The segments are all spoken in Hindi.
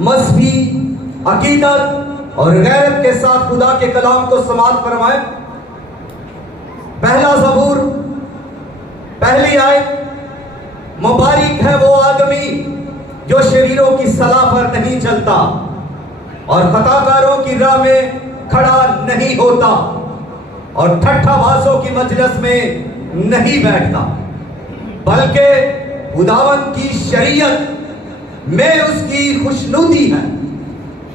मजहबी अकीदत और गैरत के साथ खुदा के कलाम को समाअत फरमाए। पहला ज़बूर, पहली आयत, मुबारक है वो आदमी जो शरीरों की सलाह पर नहीं चलता और खताकारों की राह में खड़ा नहीं होता और ठट्ठाबाजों की मजलिस में नहीं बैठता, बल्कि खुदावंद की शरीयत में उसकी खुशनुदी है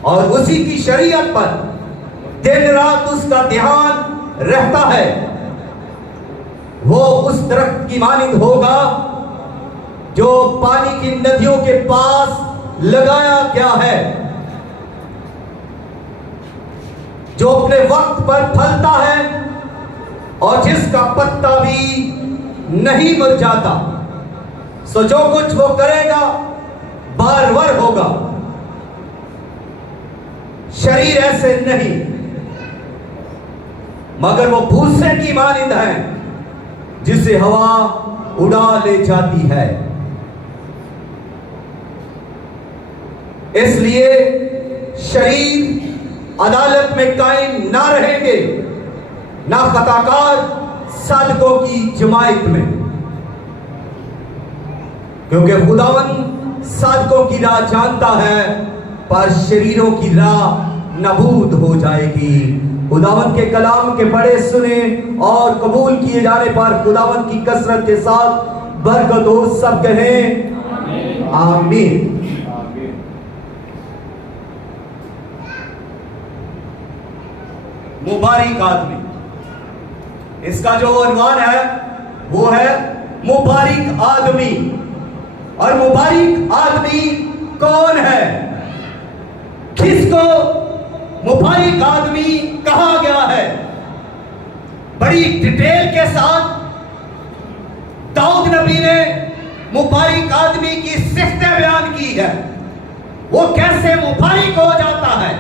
और उसी की शरीयत पर दिन रात उसका ध्यान रहता है। वो उस दरख्त की मानिंद होगा जो पानी की नदियों के पास लगाया गया है, जो अपने वक्त पर फलता है और जिसका पत्ता भी नहीं मुरझाता। सो जो कुछ वो करेगा बारवर होगा। शरीर ऐसे नहीं, मगर वो भूसे की मानिंद है जिसे हवा उड़ा ले जाती है। इसलिए शरीर अदालत में कायम ना रहेंगे, ना खताकार साधकों की जमायत में, क्योंकि खुदावंद साधकों की राह जानता है पर शरीरों की राह नबूद हो जाएगी। खुदावंद के कलाम के पढ़े सुने और कबूल किए जाने पर खुदावंद की कसरत के साथ बरकत हो। सब कहें आमीन। मुबारक आदमी, इसका जो उन्वान है वो है मुबारक आदमी। और मुबारक आदमी कौन है? किसको मुबारक आदमी कहा गया है? बड़ी डिटेल के साथ दाऊद नबी ने मुबारक आदमी की सिफ़तें बयान की है। वो कैसे मुबारक हो जाता है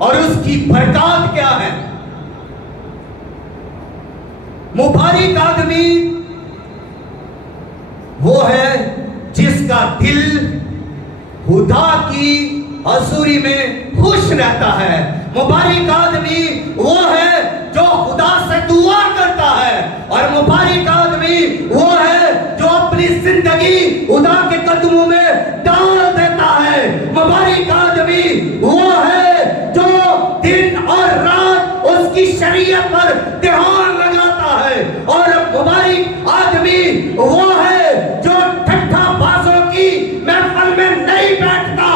और उसकी बरकत क्या है। मुबारक आदमी वो है जिसका दिल खुदा की हजूरी में खुश रहता है। मुबारक आदमी वो है जो खुदा से दुआ करता है और मुबारक आदमी वो है जो अपनी जिंदगी खुदा के कदमों में डाल देता है। मुबारक आदमी वो है जो दिन और रात उसकी शरीयत पर ध्यान लगाता है। और मुबारक आदमी वो है जो ठट्ठाबाजों की महफिल में नहीं बैठता।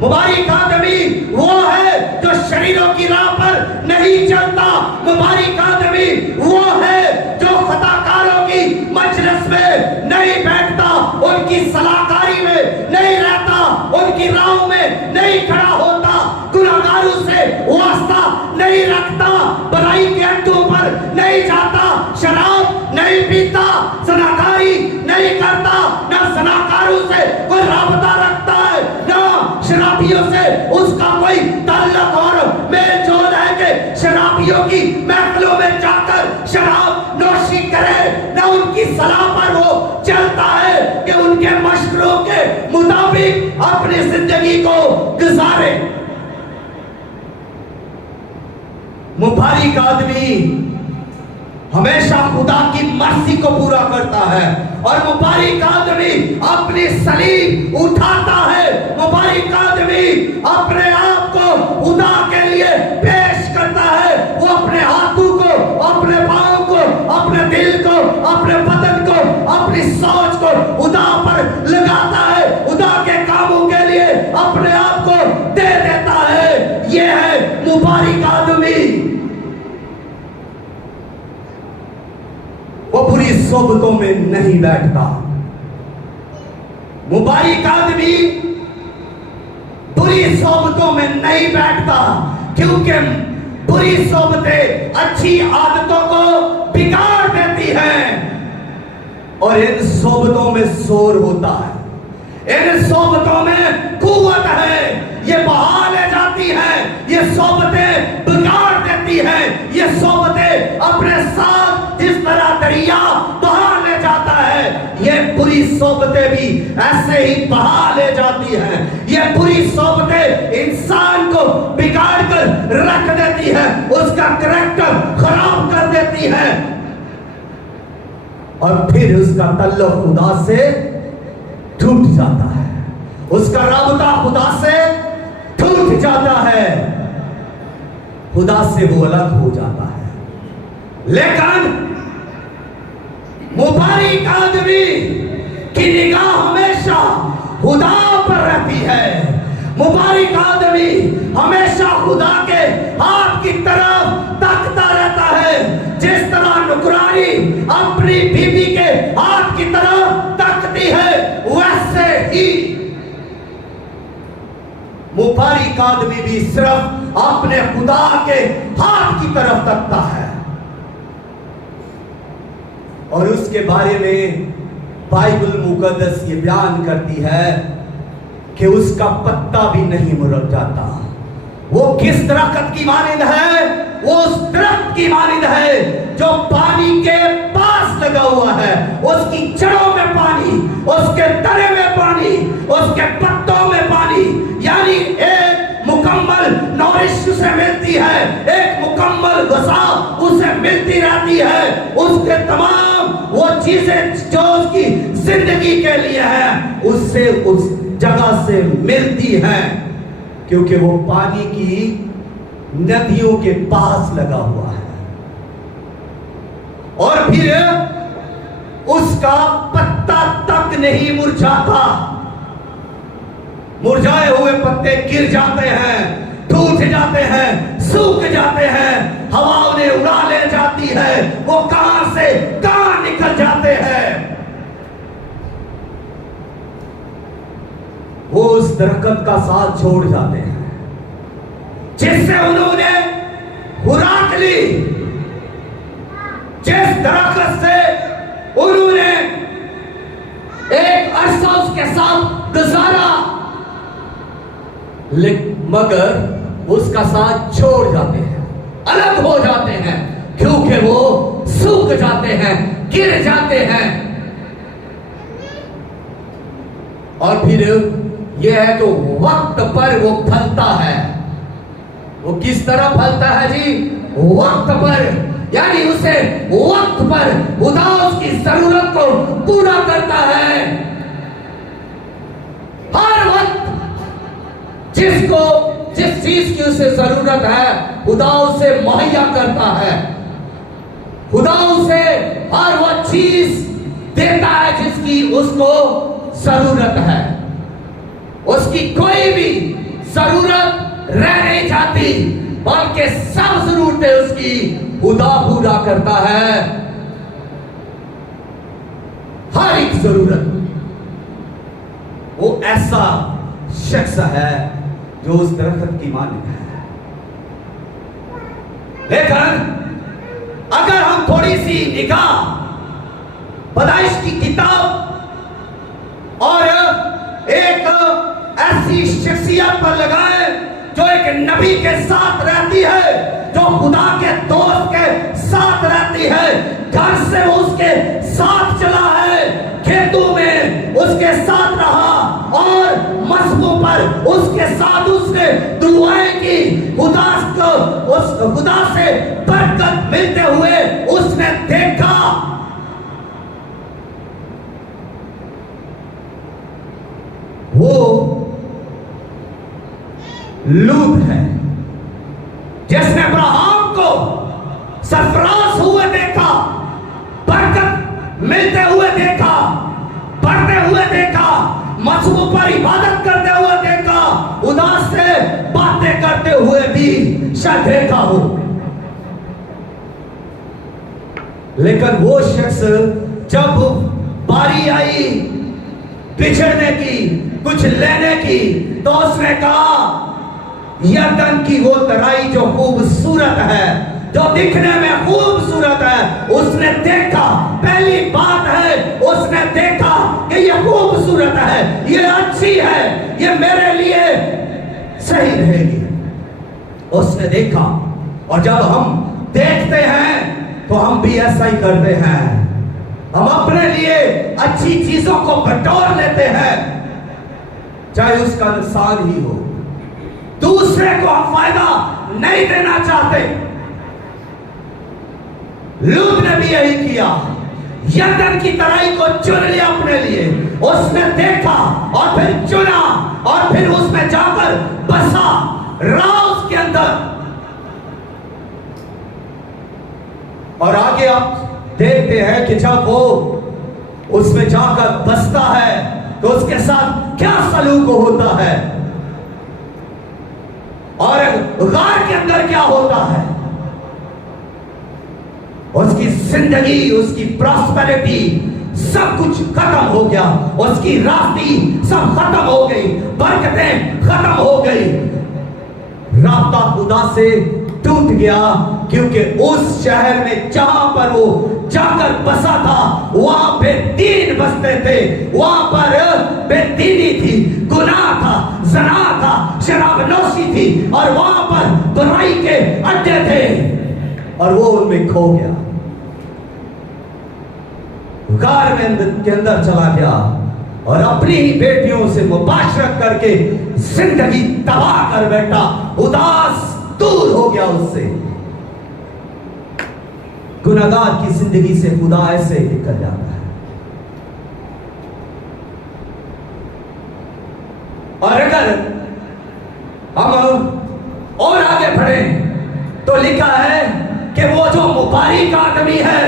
मुबारक आदमी वो है जो शरीरों की राह पर नहीं चलता। मुबारक आदमी वो है जो खताकारों की मजलिस में नहीं बैठता, उनकी सलाहकारी में नहीं रहता, उनकी राहों में नहीं खड़ा होता, गुनाहगारों से वास्ता नहीं रखता, बुराई के अड्डों पर नहीं जाता, शराब नहीं पीता, ज़नाकारी नहीं करता, ना ज़नाकारों से कोई राबता रखता है, ना शराबियों से उसका कोई ताल्लुक और मेल जोल है कि शराबियों की महफिलों में जाकर शराब नोशी करे, ना उनकी सलाह पर वो चलता है कि उनके मशवरों के मुताबिक अपनी जिंदगी को गुजारे। मुबारक आदमी हमेशा खुदा की मर्जी को पूरा करता है और मुबारक आदमी अपनी सलीब उठाता है। मुबारक आदमी अपने आप को खुदा के लिए पेश करता है। वो अपने हाथों को, अपने पांव को, अपने दिल को, अपने बदन को, अपनी सोच को खुदा पर लगाता है, खुदा के कामों के लिए अपने आप को दे देता है। ये है मुबारक आदमी। वो बुरी सोबतों में नहीं बैठता। मुबारक आदमी बुरी सोबतों में नहीं बैठता, क्योंकि बुरी सोबतें अच्छी आदतों को बिगाड़ देती हैं और इन सोबतों में जोर होता है, इन सोबतों में कुव्वत है, ये बहा ले जाती है, ये सोबतें बिगाड़ देती हैं। ये सोबतें अपने साथ जिस तरह दरिया बहा ले जाता है, ये बुरी सोबतें भी ऐसे ही बहा ले जाती हैं। ये बुरी सोबतें इंसान को बिगाड़ कर रख देती है, उसका कैरेक्टर खराब कर देती है और फिर उसका तल्लुक खुदा से टूट जाता है, उसका राबता खुदा से टूट जाता है, खुदा से वो अलग हो जाता है। लेकिन मुबारक आदमी की निगाह हमेशा खुदा पर रहती है। मुबारक आदमी हमेशा खुदा के हाथ की तरफ तकता रहता है। जिस तरह नुकरानी अपनी बीवी के हाथ की तरफ तकती है, वैसे ही मुबारक आदमी भी सिर्फ अपने खुदा के हाथ की तरफ तकता है। और उसके बारे में बाइबल मुकद्दस ये बयान करती है कि उसका पत्ता भी नहीं मुरझाता। वो किस दरख्त की मानिंद है? वो उस दरख्त की मानिंद है जो पानी के पास लगा हुआ है। उसकी जड़ों में पानी, उसके तने में पानी, उसके पत्तों में पानी, यानी एक मुकम्मल नौरिश उसे मिलती है, एक मुकम्मल गज़ा उसे मिलती रहती है। उसके तमाम वो चीजें जो उसकी जिंदगी के लिए है, उससे उस जगह से मिलती है, क्योंकि वो पानी की नदियों के पास लगा हुआ है। और फिर उसका पत्ता तक नहीं मुरझाता। मुरझाए हुए पत्ते गिर जाते हैं, टूट जाते हैं, सूख जाते हैं, हवा उन्हें उड़ा ले जाती है, वो कहां से कहां निकल जाते हैं। वो उस दरख्त का साथ छोड़ जाते हैं जिससे उन्होंने खुराक ली, जिस दरख्त से उन्होंने एक अरसा उसके साथ गुजारा, मगर उसका साथ छोड़ जाते हैं, अलग हो जाते हैं, क्योंकि वो सूख जाते हैं, गिर जाते हैं। और फिर यह है कि वक्त पर वो फलता है। वो किस तरह फलता है जी? वक्त पर, यानी उसे वक्त पर खुदा उसकी जरूरत को पूरा करता है। हर वक्त जिस चीज की उसे जरूरत है, खुदा उसे मुहैया करता है। खुदा उसे हर वो चीज देता है जिसकी उसको जरूरत है। उसकी कोई भी जरूरत रह नहीं जाती, बल्कि सब जरूरतें उसकी खुदा पूरा करता है। हर एक जरूरत। वो ऐसा शख्स है जो उस दरख्त की मालिक है। लेकिन अगर हम थोड़ी सी निगाह पैदाइश की किताब और एक ऐसी शख्सियत पर लगाएं जो एक नबी के साथ रहती है, जो खुदा के दोस्त के साथ रहती है, घर से वो उसके साथ चला है, खेतों में उसके साथ रहा और मस्जिदों पर उसके साथ उसने दुआएं की, खुदा को उस खुदा से बरकत मिलते हुए उसने देखा। वो लूत है जिसने अब्राहम को सरफराज हुए देखा, बरकत मिलते हुए देखा, बढ़ते हुए देखा, मस्जिदों पर इबादत करते हुए देखा, उदास से बातें करते हुए भी शायद देखा हो। लेकिन वो शख्स जब बारी आई बिछड़ने की, कुछ लेने की, तो उसने कहा यरदन की वो तराई जो खूबसूरत है, जो दिखने में खूबसूरत है, उसने देखा। पहली बात है उसने देखा कि ये खूबसूरत है, ये अच्छी है, ये मेरे लिए सही रहेगी। उसने देखा। और जब हम देखते हैं तो हम भी ऐसा ही करते हैं। हम अपने लिए अच्छी चीजों को बटोर लेते हैं, चाहे उसका नुकसान ही हो। दूसरे को हम फायदा नहीं देना चाहते। लूत ने भी यही किया, यरदन की तराई को चुन लिया अपने लिए। उसने देखा और फिर चुना और फिर उसमें जाकर बसा, रहा उसके अंदर। और आगे आप देखते हैं कि जब वो उसमें जाकर बसता है तो उसके साथ क्या सलूक होता है और गार के अंदर क्या होता है। उसकी जिंदगी, उसकी प्रॉस्पेरिटी सब कुछ खत्म हो गया, उसकी रास्ती सब खत्म हो गई, बरकतें खत्म हो गई, रास्ता खुदा से टूट गया। क्योंकि उस शहर में जहां पर वो जाकर बसा था वहां पे दीन बसते थे, वहां पर बेदीनी थी, गुनाह था, ज़ना था, शराबनोशी थी और वहां पर बुराई के अड्डे थे और वो उनमें खो गया, गार में के अंदर चला गया और अपनी ही बेटियों से मुबाशरत करके जिंदगी तबाह कर बैठा। उदास दूर हो गया उससे। गुनाहगार की जिंदगी से खुदा ऐसे निकल जाता है। और अगर हम और आगे बढ़े तो लिखा है कि वो जो मुबारिक आदमी है,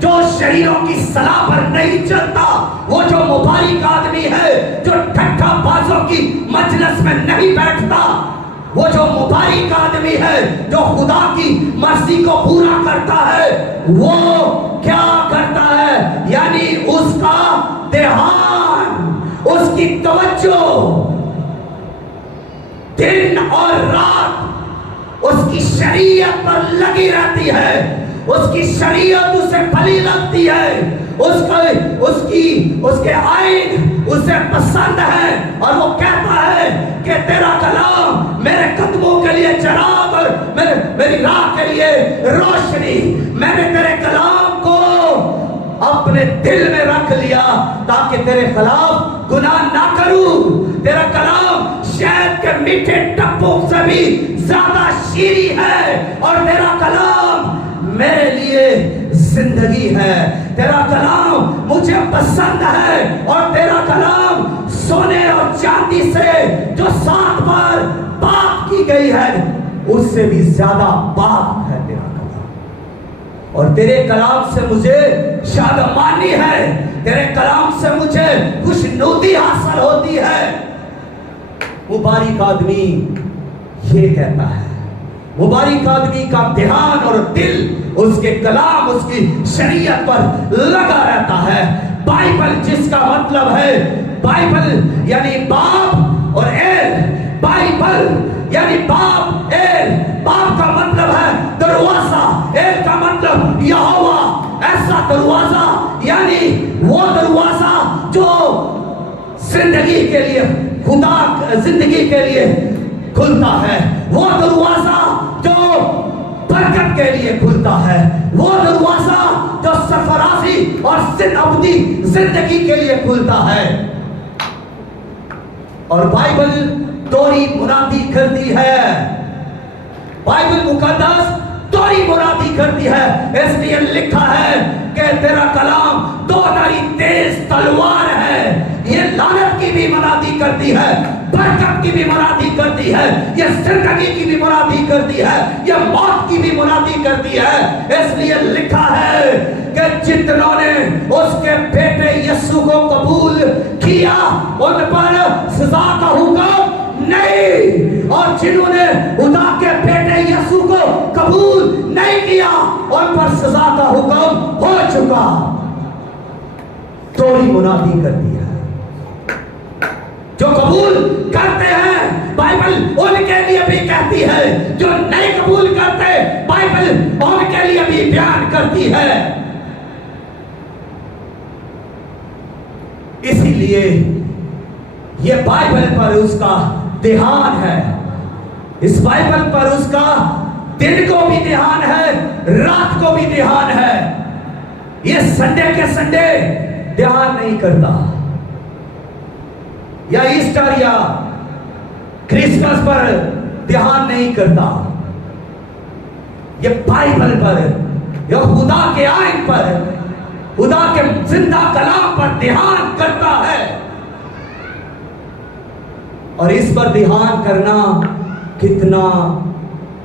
जो शरीरों की सलाह पर नहीं चलता, वो जो मुबारिक आदमी है, जो ठट्ठा बाजों की मजलिस में नहीं बैठता, वो जो मुबारिक आदमी है, जो खुदा की मर्जी को पूरा करता है, वो क्या करता है? यानी उसका ध्यान, उसकी तवज्जो दिन और रात उसकी शरीयत पर लगी रहती है, उसकी शरीयत उसे भली लगती है, उसके आइन उसे पसंद है और वो कहता है कि तेरा कलाम मेरे कदमों के लिए चिराग और मेरी राह के लिए रोशनी। मैंने तेरे कलाम को अपने दिल में रख लिया ताकि तेरे खिलाफ गुनाह ना करूं। तेरा कलाम शहद के मीठे टप्पों से भी ज्यादा शीरी है और तेरा कलाम मेरे लिए जिंदगी है। तेरा कलाम मुझे पसंद है और तेरा कलाम सोने और चांदी से जो 7 बार पाप की गई है उससे भी ज्यादा पाप है तेरा कलाम। और तेरे कलाम से मुझे शादमानी है, तेरे कलाम से मुझे खुशनुदी हासिल होती है। मुबारिक आदमी ये कहता है, मुबारिक आदमी का ध्यान और दिल उसके कलाम, उसकी शरीयत पर लगा रहता है। बाइबल जिसका मतलब है, बाइबल यानी बाप और एल, बाइबल यानी बाप एल। बाप का मतलब है दरवाजा, एल का मतलब यहोवा। ऐसा दरवाजा यानी वो दरवाजा जो जिंदगी के लिए, खुदा जिंदगी के लिए खुलता है, वो दरवाजा जो बरकत के लिए खुलता है, वो दरवाजा जो सरफराजी और अब्दी जिंदगी के लिए खुलता है। और बाइबल दोहरी मुरादी करती है, बाइबल मुकद्दस दोहरी मुरादी करती है। इसलिए लिखा है कि तेरा कलाम दोधारी तेज तलवार है। ये लानत की भी मुरादी करती है, बरकत की भी मुरादी करती है, ये जिंदगी की भी मुरादी करती है, ये मौत की भी मुरादी करती है। इसलिए लिखा है कि जितनों ने उसके बेटे यीशु को कबूल किया उन पर सजा का हुक्म नहीं, और जिन्होंने खुदा के बेटे यीशु को कबूल नहीं किया उन पर सजा का हुक्म हो चुका। तो ही मुनादी करती है। जो कबूल करते हैं बाइबल उनके लिए भी कहती है, जो नहीं कबूल करते बाइबल उनके लिए भी बयान करती है। इसीलिए ये बाइबल पर उसका ध्यान है, इस बाइबल पर उसका दिन को भी ध्यान है, रात को भी ध्यान है। ये संडे के संडे ध्यान नहीं करता, या ईस्टर या क्रिसमस पर ध्यान नहीं करता, ये बाइबल पर या खुदा के आयन पर, खुदा के जिंदा कलाम पर ध्यान करता है। और इस पर ध्यान करना कितना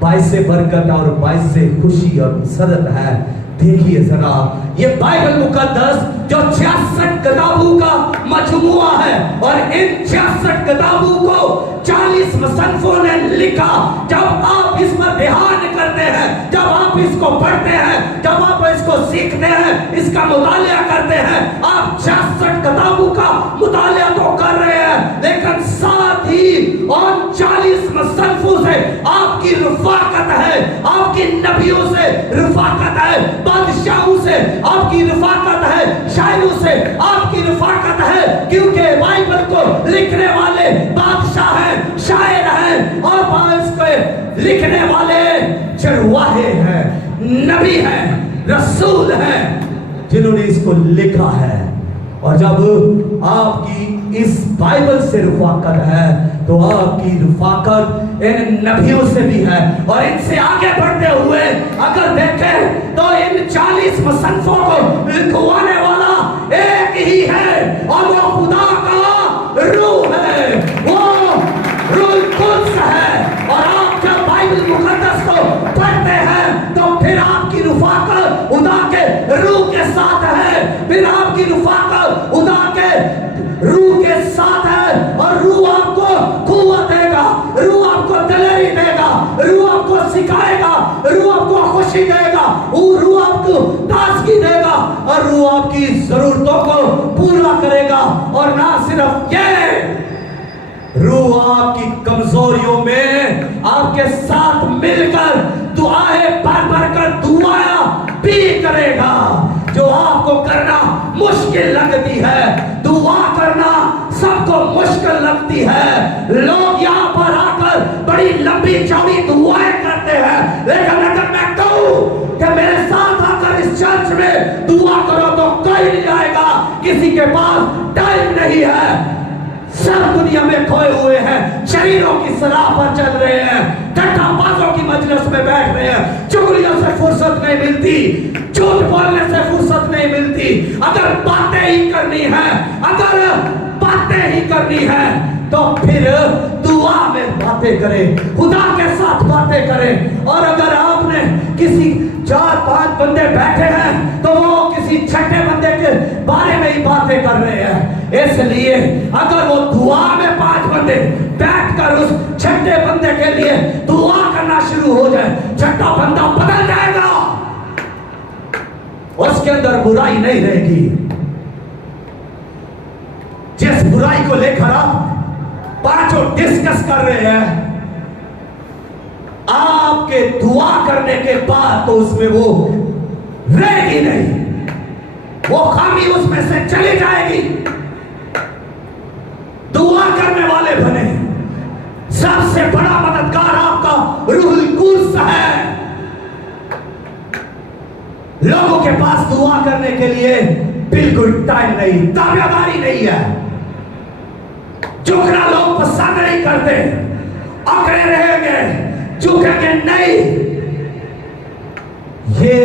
बाइस से बरकत और बाइस से खुशी और मसरत है। देखिए जरा, ये बाइबल मुकद्दस जो 66 किताबों का मजमुआ है, और इन 66 किताबों को 40 मुसन्निफों ने लिखा। जब आप इस पर ध्यान करते हैं, जब आप इसको पढ़ते हैं, जब आप इसको सीखते हैं, इसका मुतालिया करते हैं, आप 66 किताबों का मुतालिया तो कर रहे हैं, लेकिन साथ ही उन 40 मुसन्निफों से आपकी रफाकत है, आपकी नबियों से रफाकत है, बादशाहों से आपकी रफाकत है, शायरों से आपकी रफाकत है, क्योंकि बाइबल को लिखने वाले बादशाह हैं, शायर हैं, और इसको लिखने वाले चरवाहे हैं, नबी हैं, रसूल हैं, जिन्होंने इसको लिखा है। और जब आपकी इस बाइबल से रफाकत है, तो आपकी रफाकत इन नबियों से भी है। और इनसे आगे बढ़ते हुए अगर देखें तो इन 40 मुसन्निफों को लिखवाने वाला एक ही है, और वो खुदा का रूह है, वो रूह कुद्स है। और आप जब बाइबल मुकद्दस को पढ़ते हैं तो फिर आपकी रफाकत खुदा के रूह के साथ है, फिर आपकी रफाकत खुदा के रूह के साथ है। और रूह आपको कुव्वत देगा, रूह आपको दिलेरी देगा, रूह आपको सिखाएगा, रूह आपको खुशी देगा, रूह आपको ताजगी देगा, और रूह आपकी जरूरतों को पूरा करेगा। और ना सिर्फ ये, रूह आपकी कमजोरियों में आपके साथ मिलकर दुआएं भर कर दुआया भी करेगा। जो आपको करना मुश्किल लगती है, दुआ करना सबको मुश्किल लगती है। लोग यहाँ पर आकर बड़ी लंबी चौड़ी दुआएं करते हैं, लेकिन अगर मैं कहूँ कि मेरे साथ आकर इस चर्च में दुआ करो तो कोई नहीं आएगा, किसी के पास टाइम नहीं है। सब दुनिया में खोए हुए हैं, शरीरों की सलाह पर चल रहे हैं, टट्टाबाजों की मजलिस में बैठ रहे हैं, चुगलियों से फुर्सत नहीं मिलती, झूठ बोलने से फुर्सत नहीं मिलती। अगर बातें ही करनी है, अगर बातें ही करनी है, तो फिर दुआ में बातें करें, खुदा के साथ बातें करें। और अगर आपने किसी 4-5 बंदे बैठे हैं तो वो किसी छठे बंदे के बारे में ही बातें कर रहे हैं। इसलिए अगर वो दुआ में 5 बंदे बैठकर उस छठे बंदे के लिए दुआ करना शुरू हो जाए, छठा बंदा बदल जाएगा, उसके अंदर बुराई नहीं रहेगी। जिस बुराई को लेकर आप पांचों डिस्कस कर रहे हैं, आपके दुआ करने के बाद तो उसमें वो रहेगी नहीं, वो खामी उसमें से चली जाएगी। दुआ करने वाले बने। सबसे बड़ा मददगार आपका रूहुल कुद्स है। लोगों के पास दुआ करने के लिए बिल्कुल टाइम नहीं, ताबेदारी नहीं है, झुकना लोग पसंद नहीं करते, अकड़े रहेंगे, झुकेंगे नहीं। ये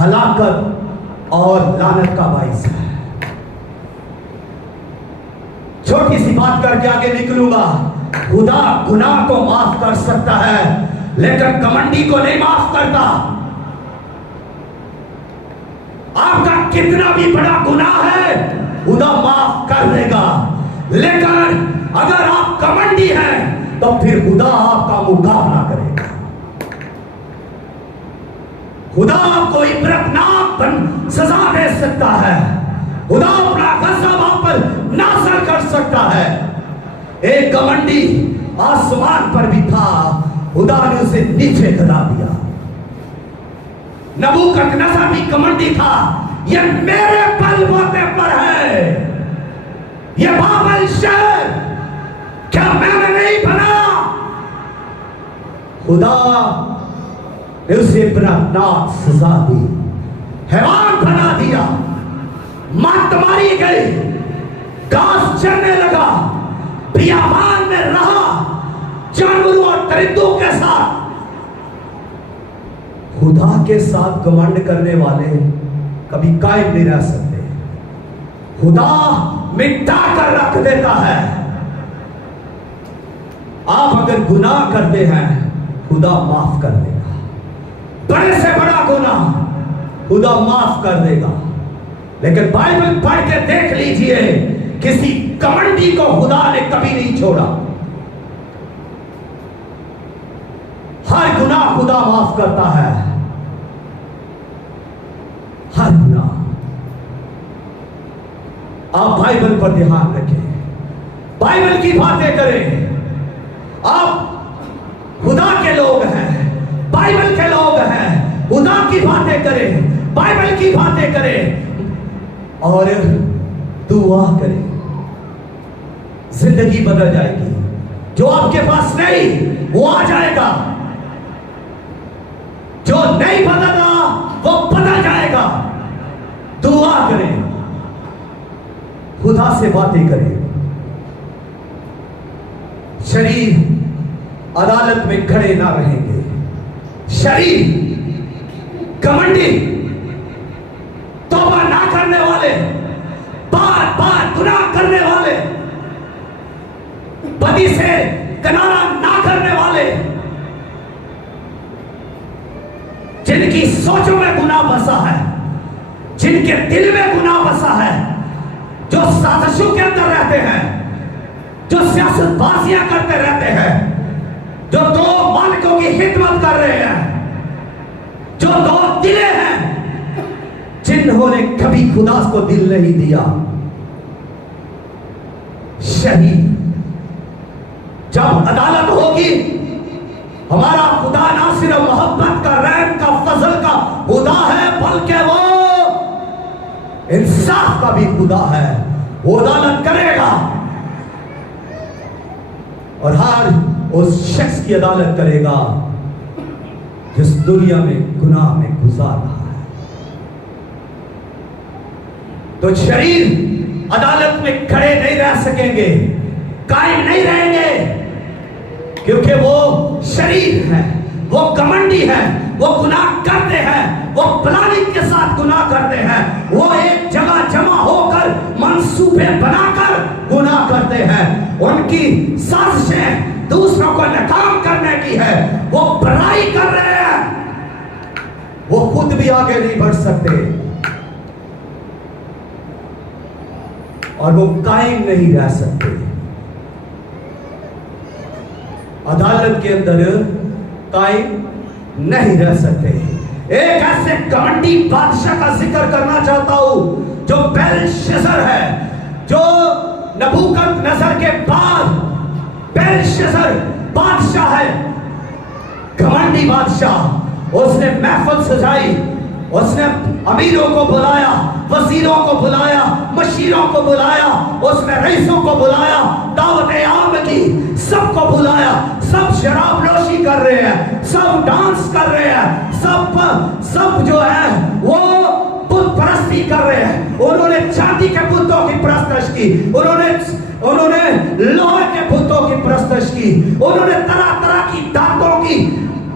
हलाकत और लानत का बाइस है। छोटी सी बात करके आगे निकलूंगा। खुदा गुनाह को माफ कर सकता है, लेकिन घमंडी को नहीं माफ करता। आपका कितना भी बड़ा गुनाह है, खुदा माफ कर देगा, लेकिन अगर आप घमंडी हैं तो फिर खुदा आपका मुकाबला करेगा। खुदा आपको इबरतनाक सजा दे सकता है, खुदा अपना गज़ब आप पर नाज़िल कर सकता है। एक घमंडी आसमान पर भी था, खुदा ने उसे नीचे गिरा दिया। नबूकदनेस्सर भी घमंडी था, ये मेरे बलबूते पर है, ये बाबल शहर क्या मैंने नहीं बना। खुदा ने उसे इबरतनाक सजा दी। हैवान बना दिया, मत मारी गई, घास चरने लगा, बियाबान में रहा जानवरों और परिंदों के साथ। खुदा के साथ घमंड करने वाले कभी कायम नहीं रह सकते। खुदा मिटा कर रख देता है। आप अगर गुनाह करते हैं खुदा माफ कर देगा, बड़े से बड़ा गुनाह खुदा माफ कर देगा। लेकिन बाइबल पढ़ के देख लीजिए, किसी कमंडी को खुदा ने कभी नहीं छोड़ा। हर गुनाह खुदा माफ करता है, हर गुनाह। आप बाइबल पर ध्यान रखें, बाइबल की बातें करें। आप खुदा के लोग हैं, बाइबल के लोग हैं, खुदा की बातें करें, बाइबल की बातें करें और दुआ करें। जिंदगी बदल जाएगी। जो आपके पास नहीं वो आ जाएगा, जो नहीं बदला वो बदल जाएगा। दुआ करें, खुदा से बातें करें। शरीर अदालत में खड़े ना रहेंगे। शरीर घमंडी, तौबा ना करने वाले, बार बार गुनाह करने वाले, बदी से किनारा ना करने वाले, जिनकी सोचों में गुनाह बसा है, जिनके दिल में गुनाह बसा है, जो साजिशों के अंदर रहते हैं, जो सियासतबाजियां करते रहते हैं, जो दो मालिकों की खिदमत कर रहे हैं, जो दो दिले हैं, जिन्होंने कभी खुदा को दिल नहीं दिया। शहीद जब अदालत होगी, हमारा खुदा ना सिर्फ मोहब्बत का, रहम का, फजल का खुदा है, बल्कि वो इंसाफ का भी खुदा है। वो अदालत करेगा और हर उस शख्स की अदालत करेगा जिस दुनिया में गुनाह में गुजार रहा है। तो शरीर अदालत में खड़े नहीं रह सकेंगे, कायम नहीं रहेंगे, क्योंकि वो शरीर है, वो घमंडी है, वो गुनाह करते हैं, वो प्लानिंग के साथ गुनाह करते हैं, वो एक जगह जमा होकर मंसूबे बनाकर गुनाह करते हैं। उनकी साजिशें दूसरों को नाकाम करने की है। वो बुराई कर रहे हैं, वो खुद भी आगे नहीं बढ़ सकते और वो कायम नहीं रह सकते। अदालत के अंदर कायम नहीं रह सकते। एक ऐसे घमंडी बादशाह का जिक्र करना चाहता हूं जो बेलशस्सर है, जो नबूकदनेस्सर के बाद बेलशस्सर बादशाह है, घमंडी बादशाह। उसने महफिल सजाई, उसने अमीरों को बुलाया, वजीरों को बुलाया, मशीरों को बुलाया, उसने रईसों को बुलाया, दावत आम की, सबको बुलाया। सब शराब नोशी कर रहे हैं, सब डांस कर रहे हैं, सब जो है वो बुत परस्ती कर रहे हैं। उन्होंने चांदी के बुतों की परस्तश की, उन्होंने लोहे के बुतों की परस्तश की, उन्होंने तरह तरह की दांतों की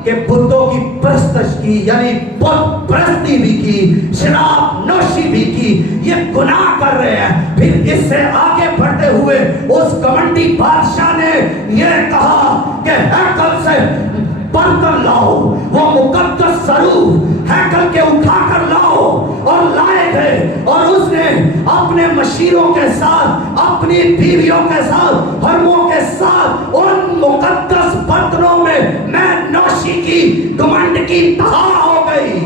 के बुतों की परस्तश की, यानी बुत परस्ती भी की, शराब नोशी भी की। ये गुनाह कर रहे हैं। फिर इससे आगे बढ़ते हुए उस घमंडी बादशाह ने यह कहा कि हैकल से बर्तन लाओ, वो मुकद्दस स्वरूप हैकल के उठाकर लाओ, और लाए गए। और उसने अपने मशीरों के साथ, अपनी बीवियों के साथ, हरमों के साथ उन मुकद्दस बर्तनों में मैं नौशी की, घमंड की इंतहा हो गई।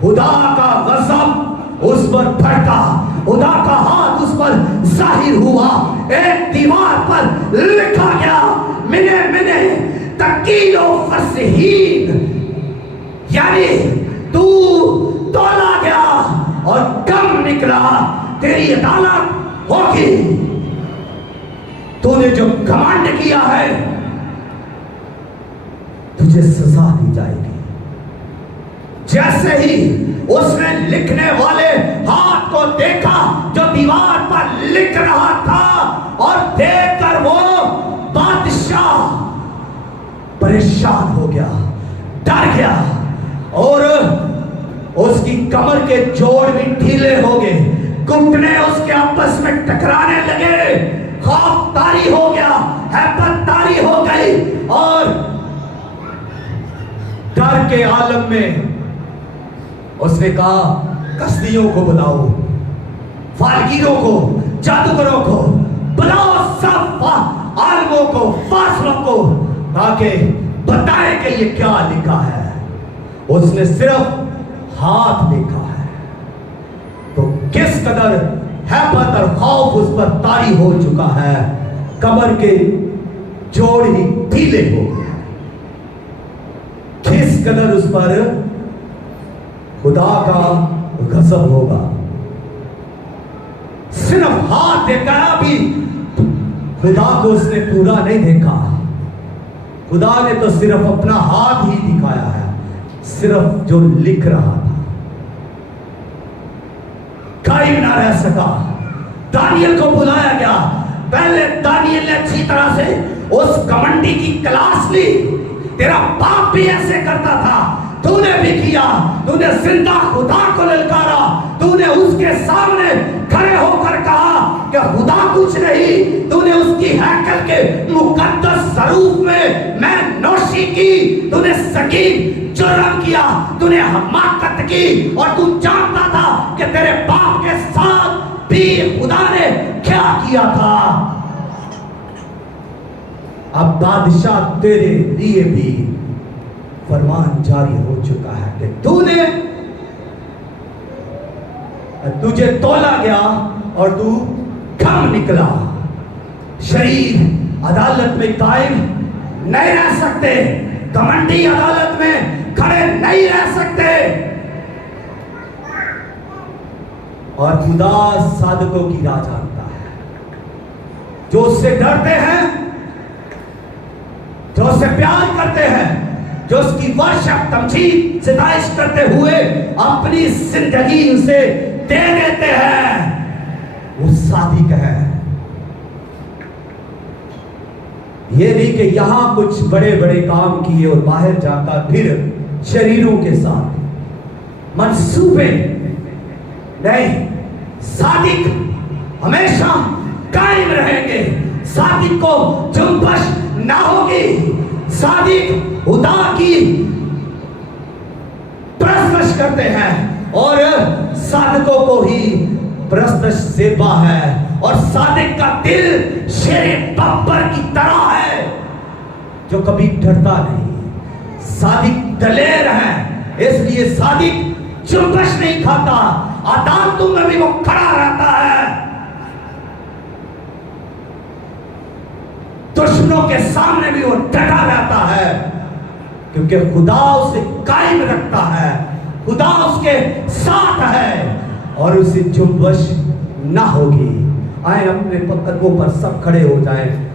खुदा का गज़ब उस पर भड़का, खुदा का हाथ उस पर जाहिर हुआ। एक दीवार पर लिखा गया, मिने मिने तकीलो फसहीन, यानी तू तोला गया और कम निकला, तेरी अदालत होगी। तूने जो घमंड किया है तुझे सजा दी जाएगी। जैसे ही उसने लिखने वाले हाथ को देखा जो दीवार पर लिख रहा था, और देखकर वो बादशाह परेशान हो गया, डर गया, और उसकी कमर के जोड़ भी ढीले हो गए, घुटने उसके आपस में टकराने लगे, खौफ तारी हो गया, हैबत तारी हो गई, और डर के आलम में उसने कहा, कसदियों को बुलाओ, फालगीरों को, जादूगरों को बुलाओ, सब आलमों को, फासलों को, ताकि बताए कि ये क्या लिखा है। उसने सिर्फ हाथ देखा है, तो किस कदर हैबत और खौफ उस पर तारी हो चुका है, कमर के जोड़ ही ढीले हो गए, किस कदर उस पर खुदा का गजब होगा। सिर्फ हाथ देखा, अभी खुदा को उसने पूरा नहीं देखा, खुदा ने तो सिर्फ अपना हाथ ही दिखाया है, सिर्फ जो लिख रहा था। कायम ना रह सका, दानियल को बुलाया गया, पहले दानियल ने अच्छी तरह से उस कमंडी की क्लास ली, तेरा बाप भी ऐसे करता था, तूने भी किया, तूने जिंदा खुदा को ललकारा, तूने उसके सामने खड़े होकर कहा कि खुदा कुछ नहीं, तूने उसकी हैकल के मुकद्दस स्वरूप में मैं नौशी की, तूने सगीर जुर्म किया, तूने हमाकत की, और तू जानता था कि तेरे बाप के साथ भी खुदा ने क्या किया था। अब बादशाह तेरे लिए भी फरमान जारी हो चुका है कि तुझे तोला गया और तू कम निकला। शरीर अदालत में कायम नहीं रह सकते, घमंडी अदालत में खड़े नहीं रह सकते, और खुदा साधकों की राह जानता है, जो उससे डरते हैं, जो उससे प्यार करते हैं, जो उसकी वर्षक तमजीद सिताइश करते हुए अपनी जिंदगी उसे दे देते हैं, वो सादिक है। ये नहीं कि यहां कुछ बड़े बड़े काम किए और बाहर जाकर फिर शरीरों के साथ मंसूबे नहीं, सादिक हमेशा कायम रहेंगे, सादिक को जुम्बश ना होगी, सादिक खुदा की परस्तश करते हैं, और साधकों को ही परस्तश सेवा है, और सादिक का दिल शेर बब्बर की तरह है जो कभी डरता नहीं। सादिक दलेर है, इसलिए सादिक जुम्बश नहीं खाता, अदालतों में भी वो खड़ा रहता है, दुश्मनों के सामने भी वो डटा रहता है, क्योंकि खुदा उसे कायम रखता है, खुदा उसके साथ है, और उसे जुम्बश ना होगी। आए अपने कदमों पर सब खड़े हो जाएं।